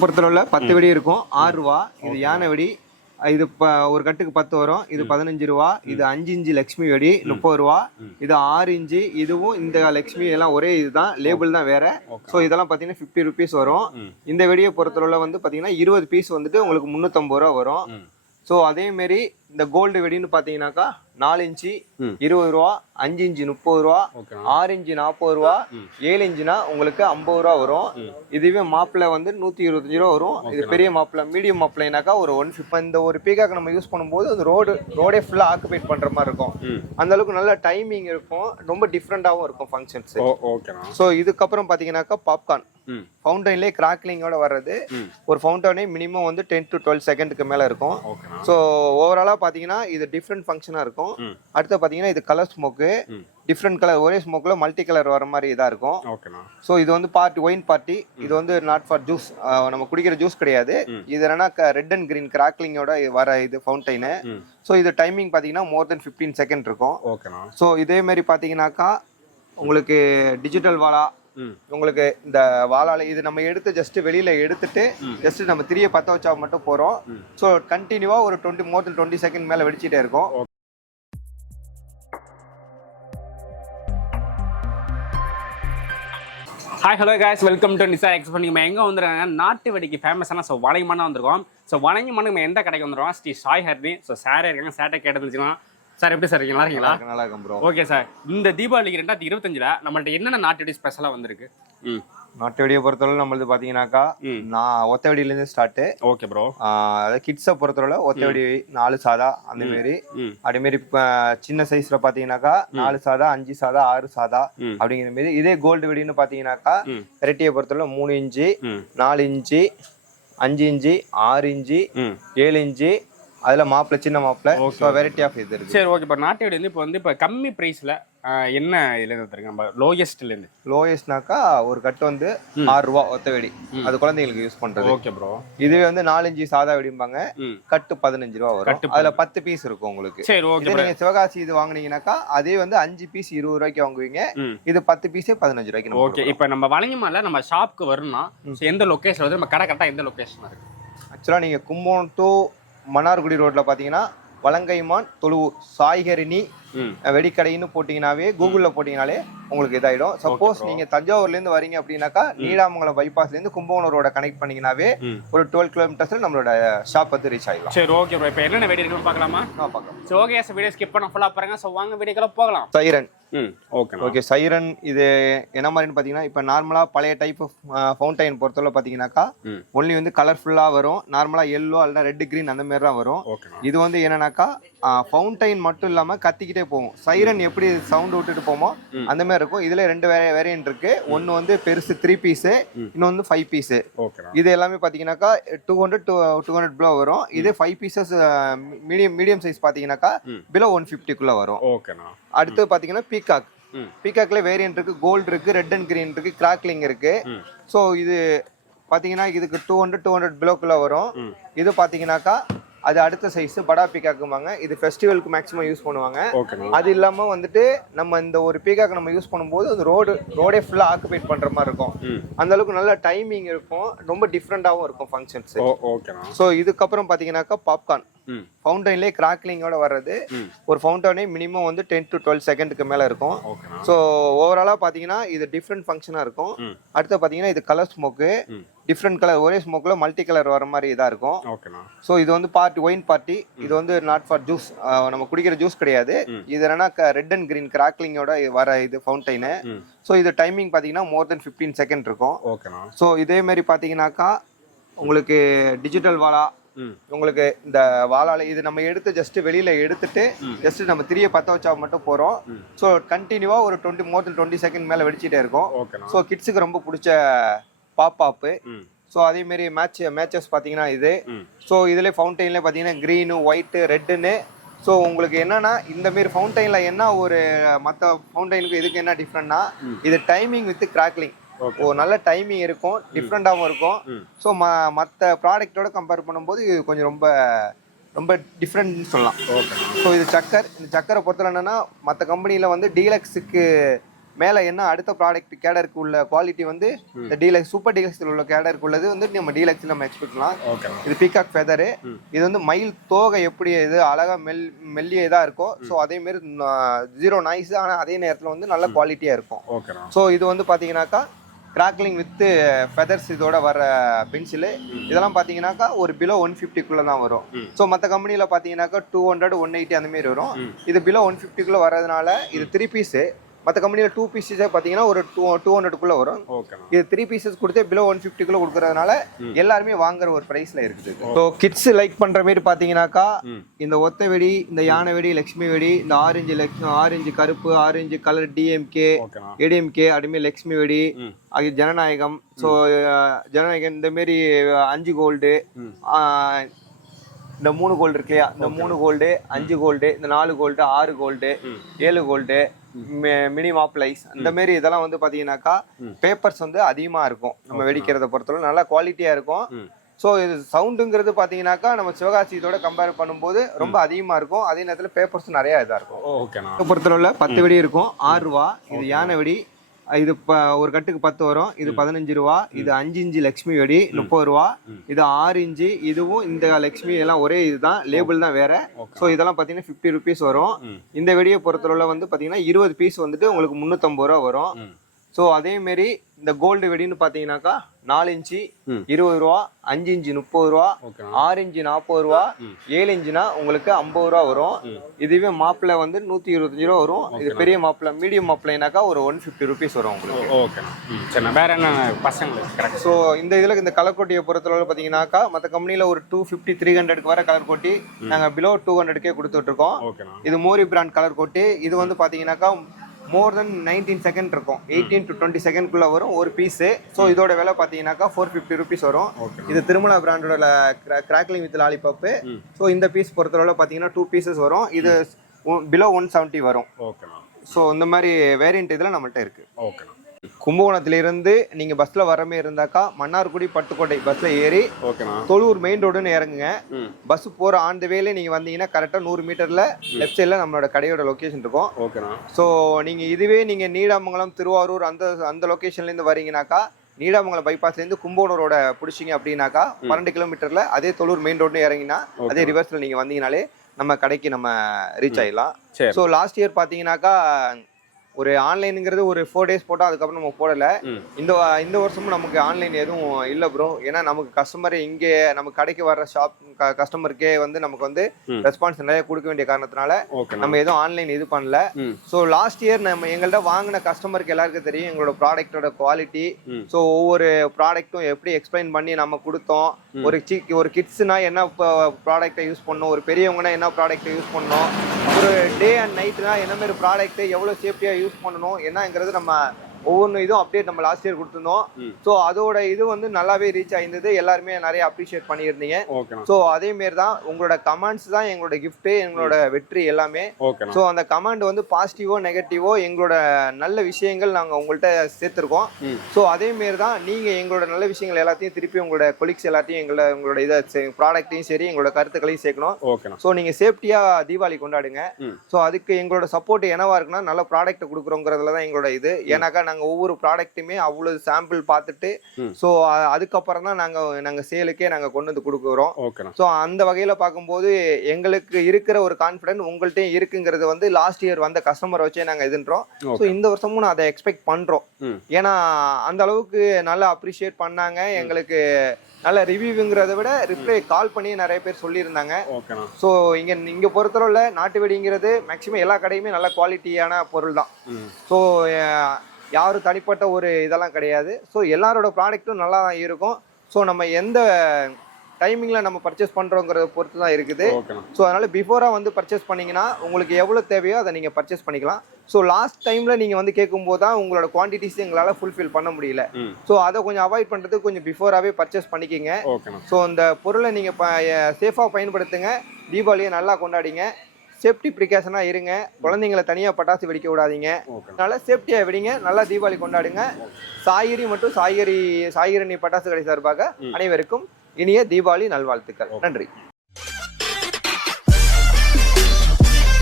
பொறுத்தளவுல பத்து வெடி இருக்கும். ஆறு ரூபா. இது யானை வெடி. இது ஒரு கட்டுக்கு பத்து வரும். இது பதினஞ்சு ரூபா. இது அஞ்சு இன்ச்சு லக்ஷ்மி வெடி முப்பது ரூபா. இது ஆறு இன்ச்சு. இதுவும் இந்த லக்ஷ்மி எல்லாம் ஒரே இதுதான். லேபிள் தான் வேற. ஸோ இதெல்லாம் பார்த்தீங்கன்னா ஃபிஃப்டி ருபீஸ் வரும். இந்த வெடியை பொறுத்தளவுல வந்து பார்த்தீங்கன்னா இருபது பீஸ் வந்துட்டு உங்களுக்கு முந்நூற்றம்பது ரூபா வரும். ஸோ அதே மாரி இந்த கோல்டு வெடின்னு பார்த்தீங்கன்னாக்கா நாலு இன்ச்சு இருபது ரூபா. அஞ்சு இன்ச்சு முப்பது ரூபா ஆறு இன்ச்சு நாற்பது ரூபா ஏழு இன்ச்சுனா உங்களுக்கு ஐம்பது ரூபா வரும். இதுவே மாப்பிள்ளை வந்து நூற்றி இருபத்தஞ்சு ரூபா வரும். இது பெரிய மாப்பிள்ளை மீடியம் மாப்பிள்ளைனாக்கா ஒரு ஒன் இப்போ இந்த ஒரு பீகாக் நம்ம யூஸ் பண்ணும்போது அந்த ரோடு ரோடே ஃபுல்லாக ஆக்குபேட் பண்ணுற மாதிரி இருக்கும். அந்த அளவுக்கு நல்ல டைமிங் இருக்கும். ரொம்ப டிஃப்ரெண்ட்டாகவும் இருக்கும் ஃபங்க்ஷன்ஸ் ஸோ இதுக்கப்புறம் பார்த்தீங்கன்னாக்கா பாப்கார்ன் ஃபவுண்டன்லேயே கிராக்லிங்கோட வர்றது. ஒரு ஃபவுண்டனே மினிமம் வந்து டென் டு டுவெல் செகண்டுக்கு மேலே இருக்கும். ஸோ ஓவராலாக பார்த்தீங்கன்னா இது டிஃப்ரெண்ட் ஃபங்க்ஷனாக இருக்கும். அடுத்து பார்த்தீங்கன்னா இது கலர் ஸ்மோக்கு. டிஃப்ரெண்ட் கலர் ஒரே ஸ்மோக்கில் மல்டி கலர் வர மாதிரி இதாக இருக்கும். ஸோ இது வந்து பார்ட்டி ஒயின் பார்ட்டி இது வந்து நாட் ஃபார் ஜூஸ் நம்ம குடிக்கிற ஜூஸ் கிடையாது. இது என்னன்னா ரெட் அண்ட் கிரீன் கிராக்லிங்கோட வர இது ஃபவுண்டைனு. ஸோ இது டைமிங் பார்த்தீங்கன்னா மோர் தென் ஃபிஃப்டீன் செகண்ட் இருக்கும். ஸோ இதே மாதிரி பார்த்தீங்கன்னாக்கா உங்களுக்கு டிஜிட்டல் வாலா உங்களுக்கு இந்த வாழால இது நம்ம எடுத்து ஜஸ்ட் வெளியில எடுத்துட்டு ஜஸ்ட் நம்ம திரிய பத்த வச்சா மட்டும் போறோம். ஸோ கண்டினியூவா ஒரு twenty more than twenty second மேல வெடிச்சிட்டே இருக்கும். Hi hello guys. Welcome to Nisa X பண்ணி நம்ம எங்கே வந்துருக்காங்க? நாட்டு வெடிக்கு ஃபேமஸான ஸோ வளையமான வந்திருக்கோம். ஸோ வளையமான நம்ம எந்த கடைக்கு வந்துருக்கோம்? ஸ்ரீ சாய் ஹர்னி ஸோ சாரே இருக்காங்க? சேட்டை கேட்டதுச்சுன்னா சார் எப்படி சார் இருக்கீங்களா இருக்கீங்களா? நல்லா இருக்கும் ப்ரோ ஓகே சார் இந்த தீபாவளிக்கு ரெண்டாயிரத்தி இருபத்தஞ்சில் நம்மள்ட்ட என்னென்ன நாட்டு வெடி ஸ்பெஷலாக வந்திருக்கு? ம். நாட்டு வெடியை பொறுத்தவரை நம்மளது பாத்தீங்கன்னாக்கா. நான் ஒத்த வெடியிலேருந்து ஸ்டார்ட் ஓகே ப்ரோ அதாவது கிட்ஸை பொறுத்தவரை ஒத்த வெடி நாலு சாதா அந்த மாதிரி ம். அதே இப்போ சின்ன சைஸ்ல பாத்தீங்கன்னாக்கா நாலு சாதா அஞ்சு சாதா ஆறு சாதா. அப்படிங்கிற மாதிரி இதே கோல்டு வெடின்னு பாத்தீங்கன்னாக்கா. வெரைட்டியை பொறுத்தவரை மூணு இன்ச்சு நாலு இன்ச்சு அஞ்சு இன்ச்சு ஆறு இன்ச்சு ஏழு இன்ச்சு. அதுல மாப்பிளை சின்ன மாப்பிளை. Okay. ஸோ வெரைட்டி ஆஃப் இது சரி ஓகே இப்போ நாட்டு வெடி வந்து இப்போ வந்து இப்போ கம்மி ப்ரைஸில் என்ன இதுலேருந்து வந்துருக்கு? நம்ம லோயஸ்ட்லேருந்து லோயஸ்ட்னாக்கா ஒரு கட்டு வந்து ஆறு ரூபா ஒத்த வெடி. அது குழந்தைங்களுக்கு யூஸ் பண்றது. ஓகே ப்ரோ இதுவே வந்து நாலஞ்சு சாதா வெடிம்பாங்க. கட்டு பதினஞ்சு ரூபா வரும். அதுல பத்து பீஸ் இருக்கும் உங்களுக்கு. சரி ஓகே நீங்க சிவகாசி இது வாங்குனீங்கன்னாக்கா அதே வந்து அஞ்சு பீஸ் இருபது ரூபாய்க்கு வாங்குவீங்க. இது பத்து பீஸே பதினஞ்சு ரூபாய்க்கு ஓகே இப்போ நம்ம வழங்கமால நம்ம ஷாப்க்கு வரணும்னா எந்த லொகேஷன் வந்து நம்ம கடை கரெக்டாக எந்த லொகேஷன் இருக்கு ஆக்சுவலா நீங்க கும்போணம் டு மன்னார்குடி ரோட்ல பாத்தீங்கன்னா வலங்கைமான் தொழுவூர் சாய்கரிணி வெடிக்கடைன்னு போட்டீங்கன்னாவே கூகுள்ல போட்டீங்கனாலே உங்களுக்கு இதாயிடும். சப்போஸ் நீங்க தஞ்சாவூர்ல இருந்து வரீங்க அப்படின்னாக்கா நீடாமங்கலம் பைபாஸ்ல இருந்து கும்பகோணம் ரோட கனெக்ட் பண்ணீங்கன்னாவே ம். ஒரு டுவெல் கிலோமீட்டர்ஸ்ல நம்மளோட ஷாப் வந்து ரீச் ஆயிடலாம் சரி ஓகே ப்ரோ இப்போ என்னென்ன வீடியோ இருக்குன்னு பார்க்கலாமா? பார்க்கலாம். சரி ஓகே சார் வீடியோ ஸ்கிப் பண்ண ஃபுல்லாக பாருங்க. ஸோ வாங்க வீடியோக்கெல்லாம் போகலாம். சைரன். ஓகே ஓகே சைரன் இது என்ன மாதிரின்னு பார்த்தீங்கன்னா இப்போ நார்மலாக பழைய டைப் ஃபவுண்டைன் பொறுத்தவரை பார்த்தீங்கன்னா ம். ஒன்லி வந்து கலர்ஃபுல்லாக வரும். நார்மலாக எல்லோ அல்லது ரெட் கிரீன் அந்த மாதிரி தான் வரும் இது வந்து என்னன்னாக்கா ஃபவுண்டைன் மட்டும் இல்லாமல் கத்திக்கிட்டே போகும். சைரன் எப்படி சவுண்ட் விட்டுட்டு போமோ அந்த மாதிரி இருக்கும். இதில் ரெண்டு வேரியன்ட் இருக்கு. ஒன்று வந்து பெருசு த்ரீ பீஸு இன்னொன்று ஃபைவ் பீஸு இது எல்லாமே பார்த்தீங்கன்னாக்கா two hundred two two hundred below வரும். இது five pieces medium medium size பார்த்தீங்கன்னாக்கா ம். பிலோ ஒன் ஃபிஃப்டிக்குள்ளே வரும். அடுத்து பார்த்தீங்கன்னா பீகாக் பீகாக்ல வேரியன்ட் இருக்கு கோல்டு இருக்கு ரெட் அண்ட் கிரீன் இருக்கு கிராக்லிங் இருக்கு. ஸோ இது பார்த்தீங்கன்னா இதுக்கு டூ ஹண்ட்ரட் டூ ஹண்ட்ரட் பிலோக்குள்ள வரும். இது பார்த்தீங்கன்னாக்கா அது அடுத்த சைஸ் படா பீகாக்குமாங்க இது ஃபெஸ்டிவலுக்கு மேக்ஸிமம் யூஸ் பண்ணுவாங்க. அது இல்லாம வந்துட்டு நம்ம இந்த ஒரு பீகாக் நம்ம யூஸ் பண்ணும்போது அந்த ரோடு ரோடே ஃபுல்லாக ஆக்குபேட் பண்ற மாதிரி இருக்கும். அந்த அளவுக்கு நல்ல டைமிங் இருக்கும். ரொம்ப டிஃப்ரெண்ட்டாகவும் இருக்கும் ஃபங்க்ஷன்ஸ் ஸோ இதுக்கப்புறம் பார்த்தீங்கன்னாக்கா பாப்கார்ன் ஃபவுண்டன்லேயே கிராக்லிங்கோட வர்றது. ஒரு ஃபவுண்டனே மினிமம் வந்து டென் டு டுவெல் செகண்டுக்கு மேலே இருக்கும். ஸோ ஓவராலாக பார்த்தீங்கன்னா இது டிஃப்ரெண்ட் ஃபங்க்ஷனாக இருக்கும். அடுத்து பார்த்தீங்கன்னா இது கலர் ஸ்மோக்கு டிஃப்ரெண்ட் கலர் ஒரே ஸ்மோக்கில் மல்டி கலர் வர மாதிரி இதாக இருக்கும். ஓகேண்ணா ஸோ இது வந்து பார்ட்டி ஒயின் பார்ட்டி இது வந்து நாட் ஃபார் ஜூஸ் நம்ம குடிக்கிற ஜூஸ் கிடையாது. இது என்னன்னா ரெட் அண்ட் கிரீன் கிராக்லிங்கோட வர இது ஃபவுண்டைனு ஸோ இது டைமிங் பார்த்தீங்கன்னா மோர் தென் ஃபிஃப்டீன் செகண்ட் இருக்கும். ஓகேண்ணா ஸோ இதே மாதிரி பார்த்தீங்கன்னாக்கா உங்களுக்கு டிஜிட்டல் வாலா உங்களுக்கு இந்த வாழால இது நம்ம எடுத்து ஜஸ்ட் வெளியில எடுத்துட்டு ஜஸ்ட் நம்ம திரிய பத்த வச்சா மட்டும் போறோம். ஸோ கண்டினியூவா ஒரு twenty more than twenty second மேல வெடிச்சிட்டே இருக்கும். ஸோ கிட்ஸுக்கு ரொம்ப பிடிச்ச பாப்பாப்பு ம். ஸோ அதே மாதிரி மேட்ச் மேட்சஸ் பார்த்தீங்கன்னா இது ஸோ இதுல ஃபவுண்டைன்ல பார்த்தீங்கன்னா க்ரீனு ஒயிட்டு ரெட்டுன்னு ஸோ உங்களுக்கு என்னன்னா இந்த மாதிரி ஃபவுண்டைன்ல என்ன ஒரு மற்ற ஃபவுண்டைனுக்கு இதுக்கு என்ன டிஃப்ரெண்ட்னா இது டைமிங் வித் கிராக்லிங் ஒரு நல்ல டைமிங் இருக்கும் டிஃப்ரெண்ட்டாகவும் இருக்கும். ஸோ ம மற்ற ப்ராடக்ட்டோட கம்பேர் பண்ணும்போது இது கொஞ்சம் ரொம்ப ரொம்ப டிஃப்ரெண்ட்னு சொல்லலாம். ஸோ இது சக்கர் இந்த சக்கரை பொறுத்தவரை என்னன்னா மற்ற கம்பெனியில் வந்து டீலக்ஸுக்கு மேல என்ன அடுத்த ப்ராடக்ட் கேடருக்கு உள்ள குவாலிட்டி வந்து இந்த டீலக்ஸ் சூப்பர் டீலக்ஸில் உள்ள கேடருக்கு உள்ளது வந்து நம்ம டீலக்ஸ் நம்ம எக்ஸ்பெக்ட் பண்ணலாம். இது பீகாக் ஃபெதரு. இது வந்து மயில் தோகை எப்படி இது அழகா மெல் மெல்லிய இதா இருக்கும் ஸோ அதே மாதிரி ஜீரோ நாய்ஸ் ஆனா அதே நேரத்துல வந்து நல்ல குவாலிட்டியா இருக்கும். ஸோ இது வந்து பாத்தீங்கன்னாக்கா கிராக்லிங் வித் ஃபெதர்ஸ் இதோட வர பென்சிலு இதெல்லாம் பார்த்தீங்கன்னாக்கா ஒரு பிலோ ஒன் ஃபிஃப்டிக்குள்ளே தான் வரும். ஸோ மற்ற கம்பெனியில் பார்த்தீங்கன்னாக்கா டூ ஹண்ட்ரட் ஒன் எயிட்டி அந்த மாதிரி வரும். இது பிலோ ஒன் ஃபிஃப்டிக்குள்ளே வரதுனால இது த்ரீ பீஸு மற்ற கம்பெனியில் டூ பீஸஸே பார்த்தீங்கன்னா ஒரு டூ டூ ஹண்ட்ரட்குள்ளே வரும். இது த்ரீ பீசஸ் கொடுத்து பிலோ ஒன் ஃபிஃப்டிக்குள்ளே கொடுக்கறதுனால. எல்லாருமே வாங்குற ஒரு ப்ரைஸில் இருக்குது ஸோ கிட்ஸ் லைக் பண்ணுற மாதிரி பார்த்தீங்கன்னாக்கா இந்த ஒத்த வெடி இந்த யானை வெடி லக்ஷ்மி வெடி இந்த ஆரஞ்சு லக்ஷ்மி ஆரஞ்சு கருப்பு ஆரஞ்சு கலர் டிஎம்கே ஏடிஎம்கே அதுமாரி லக்ஷ்மி வெடி அது ஜனநாயகம். ஸோ ஜனநாயகம் இந்த மாரி அஞ்சு கோல்டு இந்த மூணு கோல்டு இருக்கு இல்லையா? இந்த மூணு கோல்டு அஞ்சு கோல்டு இந்த நாலு கோல்டு ஆறு கோல்டு. ஏழு கோல்டு மினி மாப்ளைஸ் இந்த மாரி இதெல்லாம் வந்து பாத்தீங்கன்னாக்கா. பேப்பர்ஸ் வந்து அதிகமா இருக்கும். நம்ம வெடிக்கிறத பொறுத்தவரை. நல்லா குவாலிட்டியா இருக்கும். ஸோ இது சவுண்டுங்கிறது பார்த்தீங்கன்னா நம்ம சிவகாசி இதோட கம்பேர் பண்ணும்போது ரொம்ப அதிகமாக இருக்கும். அதே நேரத்தில் பேப்பர்ஸ் நிறையா இதாக இருக்கும். இதை பொறுத்தளவில் பத்து வெடி இருக்கும். ஆறு ரூபா. இது யானை வெடி. இது ஒரு கட்டுக்கு பத்து வரும். இது பதினஞ்சு ரூபா இது அஞ்சு இன்ச்சு லக்ஷ்மி வெடி முப்பது ரூபா. இது ஆறு இன்ச்சு. இதுவும் இந்த லக்ஷ்மி எல்லாம் ஒரே இதுதான். லேபிள் தான் வேற. ஸோ இதெல்லாம் பார்த்தீங்கன்னா ஃபிஃப்டி ருபீஸ் வரும். இந்த வெடியை பொறுத்தளவில் வந்து பார்த்தீங்கன்னா இருபது பீஸ் வந்துட்டு உங்களுக்கு முந்நூற்றம்பது ரூபா வரும். ஸோ அதே மாரி இந்த கோல்டு வெடின்னு பார்த்தீங்கன்னாக்கா நாலு இன்ச்சு. இருபது ரூபா அஞ்சு இன்ச்சு முப்பது ரூபா ஆறு இன்ச்சு நாற்பது ரூபா. ஏழு இன்ச்சுனா உங்களுக்கு ஐம்பது ரூபா வரும். இதுவே மாப்பிள்ளை வந்து நூற்றி இருபத்தஞ்சு ரூபா வரும். இது பெரிய மாப்பிள்ளை மீடியம் மாப்பிள்ளைனாக்கா ஒரு ஒன் ஃபிஃப்டி ருபீஸ் வரும் உங்களுக்கு. சரிண்ணா வேற என்ன பசங்களுக்கு ஸோ இந்த இதில் இந்த கலர் கோட்டியை பொறுத்தளவு பார்த்தீங்கன்னாக்கா மற்ற கம்பெனியில் ஒரு டூ ஃபிஃப்டி த்ரீ ஹண்ட்ரட்க்கு வர கலர் கோட்டி நாங்கள் பிலோ டூ ஹண்ட்ரட்கே கொடுத்துட்ருக்கோம் இது மோரி பிராண்ட் கலர் கோட்டி. இது வந்து பார்த்தீங்கன்னாக்கா மோர் தென் நைன்டீன் செகண்ட் இருக்கும். எயிட்டீன் டு டுவெண்ட்டி செகண்ட்குள்ளே வரும் ஒரு பீஸு ஸோ இதோட விலை பார்த்தீங்கன்னாக்கா ஃபோர் ஃபிஃப்டி ருபீஸ் வரும். இது திருமலா பிராண்டோட கிராக்லிங் வித் லாலிபாப்பு. ஸோ இந்த பீஸ் பொறுத்தளவில் பார்த்தீங்கன்னா டூ பீசஸ் வரும். இது பிலோ ஒன் செவன்ட்டி வரும். ஓகேண்ணா ஸோ இந்த மாதிரி வேரியண்ட் இதில் நம்மள்ட்ட இருக்குது ஓகேண்ணா கும்பகோணத்திலிருந்து நீங்கள் பஸ்ஸில் வர மாதிரி இருந்தாக்கா மன்னார்குடி பட்டுக்கோட்டை பஸ்ஸில் ஏறி ஓகேண்ணா தொழுவூர் மெயின் ரோடுன்னு இறங்குங்க. பஸ் போகிற ஆன் த வேல நீங்கள் வந்தீங்கன்னா கரெக்டாக நூறு மீட்டரில் லெஃப்ட் சைடில் நம்மளோட கடையோட லொக்கேஷன் இருக்கும். ஓகேண்ணா ஸோ நீங்கள் இதுவே நீங்கள் நீடாமங்கலம் திருவாரூர் அந்த அந்த லொக்கேஷன்லேருந்து வரீங்கனாக்கா நீடாமங்கலம் பைபாஸ்லேருந்து கும்போணம் ரோட பிடிச்சிங்க அப்படின்னாக்கா பன்னெண்டு கிலோமீட்டரில் அதே தொழூர் மெயின் ரோட்னு இறங்கினா அதே ரிவர்ஸில் நீங்கள் வந்தீங்கனாலே நம்ம கடைக்கு நம்ம ரீச் ஆகிடலாம் சரி. ஸோ லாஸ்ட் இயர் பார்த்தீங்கன்னாக்கா ஒரு ஆன்லைனுங்கிறது ஒரு ஃபோர் டேஸ் போட்டால் அதுக்கப்புறம் நம்ம போடலை. இந்த இந்த வருஷமும் நமக்கு ஆன்லைன் எதுவும் இல்லை ப்ரோ ஏன்னா நமக்கு கஸ்டமர் இங்கே நம்ம கடைக்கு வர்ற ஷாப் கஸ்டமருக்கே வந்து நமக்கு வந்து. ரெஸ்பான்ஸ் நிறைய கொடுக்க வேண்டிய காரணத்தினால நம்ம எதுவும் ஆன்லைன் இது பண்ணல. ஸோ லாஸ்ட் இயர் நம்ம எங்கள்கிட்ட வாங்கின கஸ்டமருக்கு எல்லாருக்கும் தெரியும் எங்களோட ப்ராடக்ட்டோட குவாலிட்டி. ஸோ ஒவ்வொரு ப்ராடக்ட்டும் எப்படி எக்ஸ்பிளைன் பண்ணி நம்ம கொடுத்தோம். ஒரு சி ஒரு கிட்ஸ்னா என்ன ப்ராடக்ட்டை யூஸ் பண்ணணும் ஒரு பெரியவங்கன்னா என்ன ப்ராடக்ட்டை யூஸ் பண்ணணும் ஒரு டே அண்ட் நைட்னா என்ன மாதிரி ப்ராடக்ட் எவ்வளோ சேஃப்டியாக யூஸ் பண்ணணும் என்னங்கிறது நம்ம ஒவ்வொன்று இதுவும் அப்டேட் நம்ம லாஸ்ட் இயர் கொடுத்துருந்தோம். ஸோ அதோட இது வந்து நல்லாவே ரீச் ஆயிருந்தது. எல்லாருமே நிறைய அப்ரிஷியேட் பண்ணியிருந்தீங்க. ஸோ அதே மாரி தான் உங்களோட கமெண்ட்ஸ் தான் எங்களோட gift எங்களோட வெற்றி எல்லாமே. ஸோ அந்த கமாண்ட் வந்து பாசிட்டிவோ நெகட்டிவோ எங்களோட நல்ல விஷயங்கள் நாங்கள் உங்கள்கிட்ட சேர்த்துருக்கோம். ஸோ அதேமாரி தான் நீங்கள் எங்களோட நல்ல விஷயங்கள் எல்லாத்தையும் திருப்பி உங்களோட கொலிக்ஸ் எல்லாத்தையும் எங்களோட உங்களோட இதை ப்ராடக்ட்டையும் சரி எங்களோட கருத்துக்களையும் சேர்க்கணும். ஸோ நீங்கள் சேஃப்டியாக தீபாவளி கொண்டாடுங்க. ஸோ அதுக்கு எங்களோட சப்போர்ட் என்னவா இருக்குன்னா நல்ல ப்ராடக்ட் கொடுக்குறோங்கிறதுல தான் எங்களோட இது. ஏன்னாக்கா நாங்கள் ஒவ்வொரு ப்ராடக்ட்டுமே அவ்வளோ சாம்பிள் பார்த்துட்டு. ஸோ அதுக்கப்புறம் தான் நாங்கள் நாங்கள் சேலுக்கே நாங்கள் கொண்டு வந்து கொடுக்குறோம். ஸோ அந்த வகையில் பார்க்கும்போது எங்களுக்கு இருக்கிற ஒரு கான்ஃபிடென்ட் உங்கள்கிட்டயும் இருக்குங்கிறது வந்து லாஸ்ட் இயர் வந்த கஸ்டமரை வச்சே நாங்கள் இதுன்றோம். ஸோ இந்த வருஷமும் நான் அதை எக்ஸ்பெக்ட் பண்ணுறோம் ஏன்னா அந்த அளவுக்கு நல்லா அப்ரிஷியேட் பண்ணாங்க. எங்களுக்கு நல்ல ரிவ்யூங்கிறத விட ரிப்ளை கால் பண்ணி நிறைய பேர் சொல்லியிருந்தாங்க. ஸோ இங்கே இங்கே பொறுத்தளவில் நாட்டு வெடிங்கிறது மேக்ஸிமம் எல்லா கடையுமே நல்ல குவாலிட்டியான பொருள் தான். ஸோ யாரும் தனிப்பட்ட ஒரு இதெல்லாம் கிடையாது. ஸோ எல்லாரோட ப்ராடக்ட்டும் நல்லா தான் இருக்கும். ஸோ நம்ம எந்த டைமிங்கில் நம்ம பர்ச்சேஸ் பண்ணுறோங்கிறத பொறுத்து தான் இருக்குது ஸோ அதனால் பிஃபோராக வந்து பர்ச்சேஸ் பண்ணீங்கன்னா உங்களுக்கு எவ்வளோ தேவையோ அதை நீங்கள் பர்ச்சேஸ் பண்ணிக்கலாம். ஸோ லாஸ்ட் டைமில் நீங்கள் வந்து கேட்கும்போது தான் உங்களோட குவான்டிட்டிஸ் எங்களால் ஃபுல்ஃபில் பண்ண முடியல. ஸோ அதை கொஞ்சம் அவாய்ட் பண்ணுறதுக்கு கொஞ்சம் பிஃபோராகவே பர்ச்சேஸ் பண்ணிக்கிங்க. ஸோ அந்த பொருளை நீங்கள் சேஃபாக பயன்படுத்துங்க. தீபாவளியை நல்லா கொண்டாடிங்க. சேஃப்டி ப்ரிகாஷனாக இருங்க. குழந்தைங்களை தனியாக பட்டாசு வெடிக்க விடாதீங்க. அதனால சேஃப்டியாக விடுங்க. நல்லா தீபாவளி கொண்டாடுங்க. சாயிரி மற்றும் சாய்கறி சாயிரணி பட்டாசு கடை சார்பாக. அனைவருக்கும் இனிய தீபாவளி நல்வாழ்த்துக்கள். நன்றி.